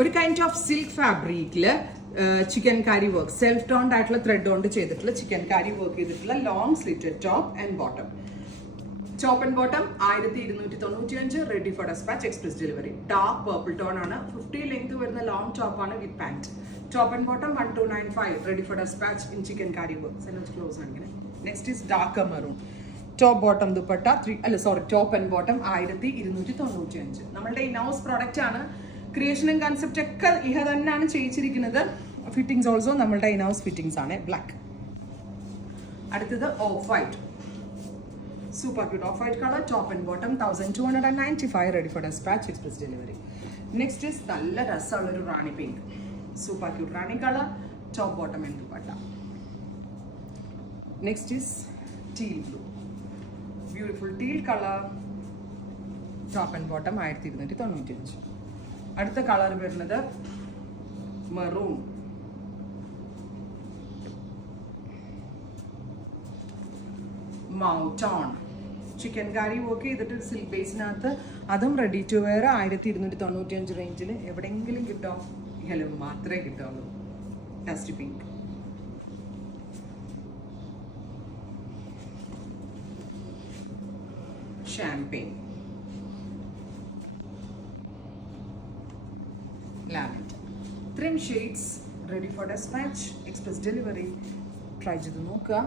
ഒരു kind of silk ഫാബ്രിക്കില് chikankari work self toned ആയിട്ടുള്ള ത്രെഡ് കൊണ്ട് ചെയ്തിട്ടുള്ള ചിക്കൻ കാരി വർക്ക് ചെയ്തിട്ടുള്ള long slitted top and bottom. Top and bottom 1295, ready for dispatch, express delivery. Dark purple tone ആണ്, 50 length വരുന്ന long top ആണ് with pant. Top and bottom 1295, ready for dispatch in chikankari work. Close ആണ് ഇങ്ങനെ. Next is dark maroon. Top bottom dupatta top and bottom 1295. നമ്മളുടെ in-house product ആണ്. ക്രിയേഷനും concept ഒക്കെ ഇഹ തന്നെയാണ് ചെയ്യിച്ചിരിക്കുന്നത്. ഫിറ്റിംഗ്സ് ഓൾസോ നമ്മളുടെ ഇൻഹൗസ് ഫിറ്റിംഗ്സ് ആണ്. ബ്ലാക്ക്. അടുത്തത് off white. Super cute off white colour. Top and bottom 1295, ready for dispatch, express delivery. Next is നല്ല രസമുള്ള ഒരു rani pink. Super cute rani colour. Top bottom and dupatta. Next is teal blue. Beautiful teal colour. Top and bottom 1295. അടുത്ത colour വരുന്നത് maroon. മൗട്ടോൺ chikankari work ചെയ്തിട്ട് silk ബേസിനകത്ത്, അതും ready to wear 1295 റേഞ്ചിൽ എവിടെയെങ്കിലും കിട്ടോ? ഹലോ മാത്രമേ കിട്ടുള്ളൂ. Dust pink. ഷാംപെയിൻ. ലാവൻഡർ. ഇത്രയും shades ready for dispatch, express delivery. Try ചെയ്ത് നോക്കുക.